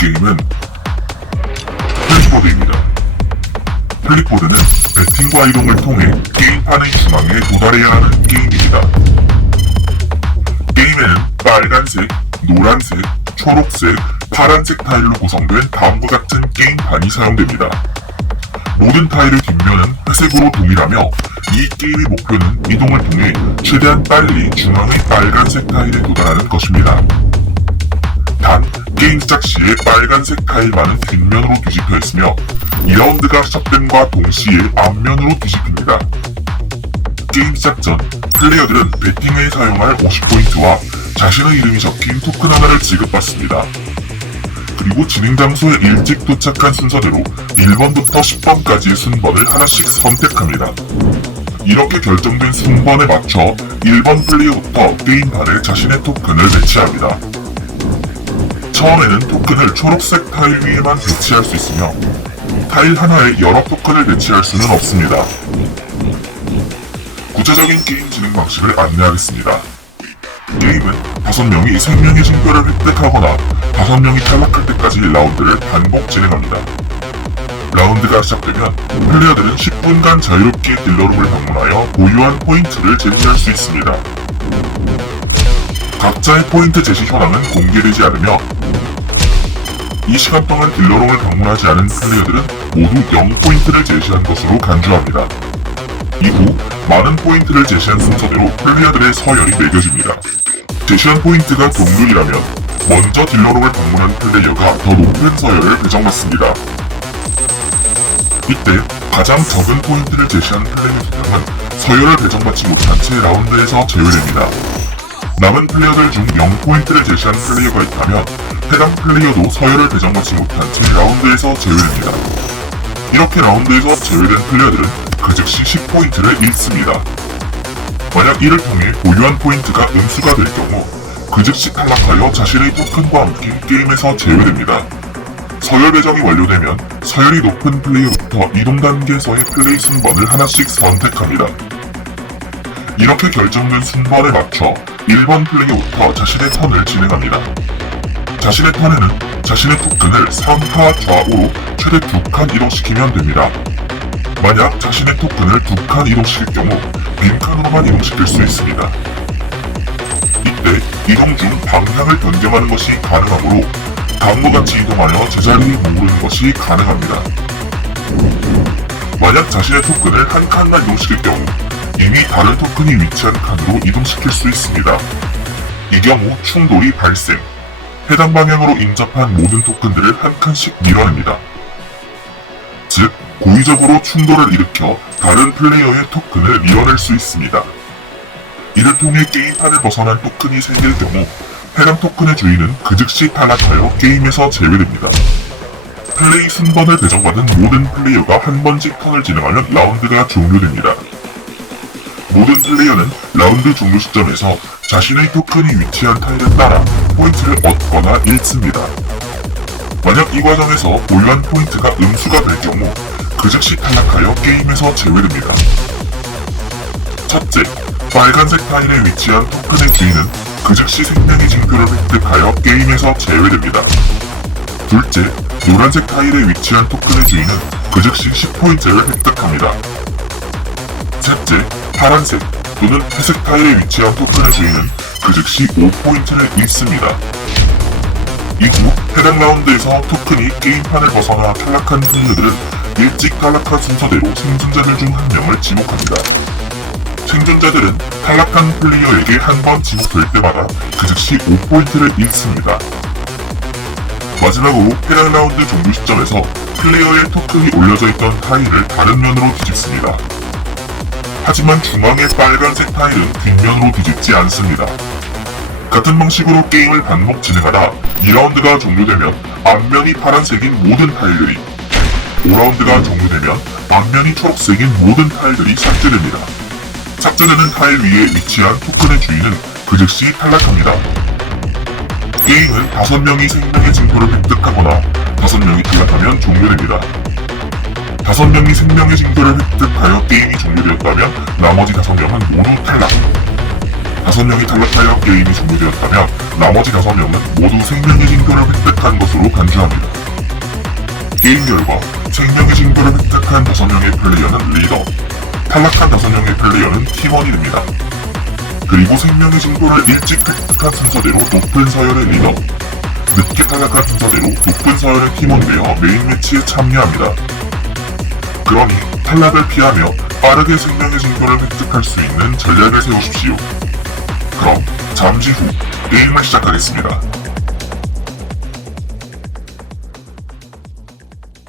게임은 플립보드입니다. 플립보드는 배팅과 이동을 통해 게임판의 중앙에 도달해야 하는 게임입니다. 게임에는 빨간색, 노란색, 초록색, 파란색 타일로 구성된 다음과 같은 게임판이 사용됩니다. 모든 타일의 뒷면은 회색으로 동일하며 이 게임의 목표는 이동을 통해 최대한 빨리 중앙의 빨간색 타일에 도달하는 것입니다. 단, 게임 시작 시에 빨간색 타일만은 뒷면으로 뒤집혀 있으며 2라운드가 시작됨과 동시에 앞면으로 뒤집힙니다. 게임 시작 전 플레이어들은 배팅에 사용할 50포인트와 자신의 이름이 적힌 토큰 하나를 지급받습니다. 그리고 진행 장소에 일찍 도착한 순서대로 1번부터 10번까지의 순번을 하나씩 선택합니다. 이렇게 결정된 순번에 맞춰 1번 플레이어부터 게임판에 자신의 토큰을 배치합니다. 처음에는 토큰을 초록색 타일 위에만 배치할 수 있으며 타일 하나에 여러 토큰을 배치할 수는 없습니다. 구체적인 게임 진행 방식을 안내하겠습니다. 게임은 5명이 생명의 징표를 획득하거나 5명이 탈락할 때까지 라운드를 반복 진행합니다. 라운드가 시작되면 플레이어들은 10분간 자유롭게 딜러룸을 방문하여 보유한 포인트를 제시할 수 있습니다. 각자의 포인트 제시 현황은 공개되지 않으며 이 시간 동안 딜러룸을 방문하지 않은 플레이어들은 모두 0포인트를 제시한 것으로 간주합니다. 이후 많은 포인트를 제시한 순서대로 플레이어들의 서열이 매겨집니다. 제시한 포인트가 동률이라면 먼저 딜러룸을 방문한 플레이어가 더 높은 서열을 배정받습니다. 이때 가장 적은 포인트를 제시한 플레이어 2명은 서열을 배정받지 못한 채 라운드에서 제외됩니다. 남은 플레이어들 중 0포인트를 제시한 플레이어가 있다면 해당 플레이어도 서열을 배정받지 못한 채 라운드에서 제외됩니다. 이렇게 라운드에서 제외된 플레이어들은 그 즉시 10포인트를 잃습니다. 만약 이를 통해 보유한 포인트가 음수가 될 경우 그 즉시 탈락하여 자신의 토큰과 함께 게임에서 제외됩니다. 서열 배정이 완료되면 서열이 높은 플레이어부터 이동 단계에서의 플레이 순번을 하나씩 선택합니다. 이렇게 결정된 순번에 맞춰 1번 플레이어부터 자신의 턴을 진행합니다. 자신의 턴에는 자신의 토큰을 상하 좌우로 최대 2칸 이동시키면 됩니다. 만약 자신의 토큰을 2칸 이동시킬 경우 빈칸으로만 이동시킬 수 있습니다. 이때 이동 중 방향을 변경하는 것이 가능하므로 다음과 같이 이동하여 제자리에 머무르는 것이 가능합니다. 만약 자신의 토큰을 한 칸만 이동시킬 경우 이미 다른 토큰이 위치한 칸으로 이동시킬 수 있습니다. 이 경우 충돌이 발생, 해당 방향으로 인접한 모든 토큰들을 한 칸씩 밀어냅니다. 즉, 고의적으로 충돌을 일으켜 다른 플레이어의 토큰을 밀어낼 수 있습니다. 이를 통해 게임판을 벗어난 토큰이 생길 경우 해당 토큰의 주인은 그 즉시 탈락하여 게임에서 제외됩니다. 플레이 순번을 배정받은 모든 플레이어가 한 번씩 턴을 진행하면 라운드가 종료됩니다. 모든 플레이어는 라운드 종료 시점에서 자신의 토큰이 위치한 타일에 따라 포인트를 얻거나 잃습니다. 만약 이 과정에서 보유한 포인트가 음수가 될 경우 그 즉시 탈락하여 게임에서 제외됩니다. 첫째, 빨간색 타일에 위치한 토큰의 주인은 그 즉시 생명의 징표를 획득하여 게임에서 제외됩니다. 둘째, 노란색 타일에 위치한 토큰의 주인은 그 즉시 10포인트를 획득합니다. 셋째, 파란색 또는 회색 타일에 위치한 토큰의 주인은 그 즉시 5포인트를 잃습니다. 이후 해당 라운드에서 토큰이 게임판을 벗어나 탈락한 플레이어들은 일찍 탈락한 순서대로 생존자들 중 한 명을 지목합니다. 생존자들은 탈락한 플레이어에게 한 번 지목될 때마다 그 즉시 5포인트를 잃습니다. 마지막으로 해당 라운드 종료 시점에서 플레이어의 토큰이 올려져 있던 타일을 다른 면으로 뒤집습니다. 하지만 중앙의 빨간색 타일은 뒷면으로 뒤집지 않습니다. 같은 방식으로 게임을 반복 진행하다 2라운드가 종료되면 앞면이 파란색인 모든 타일들이, 5라운드가 종료되면 앞면이 초록색인 모든 타일들이 삭제됩니다. 삭제되는 타일 위에 위치한 토큰의 주인은 그 즉시 탈락합니다. 게임은 5명이 생명의 징표를 획득하거나 5명이 탈락하면 종료됩니다. 5명이 생명의 징표를 획득하여 게임이 종료되었다면 나머지 5명은 모두 탈락. 5명이 탈락하여 게임이 종료되었다면 나머지 5명은 모두 생명의 징표를 획득한 것으로 간주합니다. 게임 결과 생명의 징표를 획득한 5명의 플레이어는 리더, 탈락한 5명의 플레이어는 팀원이 됩니다. 그리고 생명의 징표를 일찍 획득한 순서대로 높은 서열의 리더, 늦게 탈락한 순서대로 높은 서열의 팀원이 되어 메인 매치에 참여합니다. 그러니 탈락을 피하며 빠르게 생명의 징표를 획득할 수 있는 전략을 세우십시오. 그럼 잠시 후 게임을 시작하겠습니다.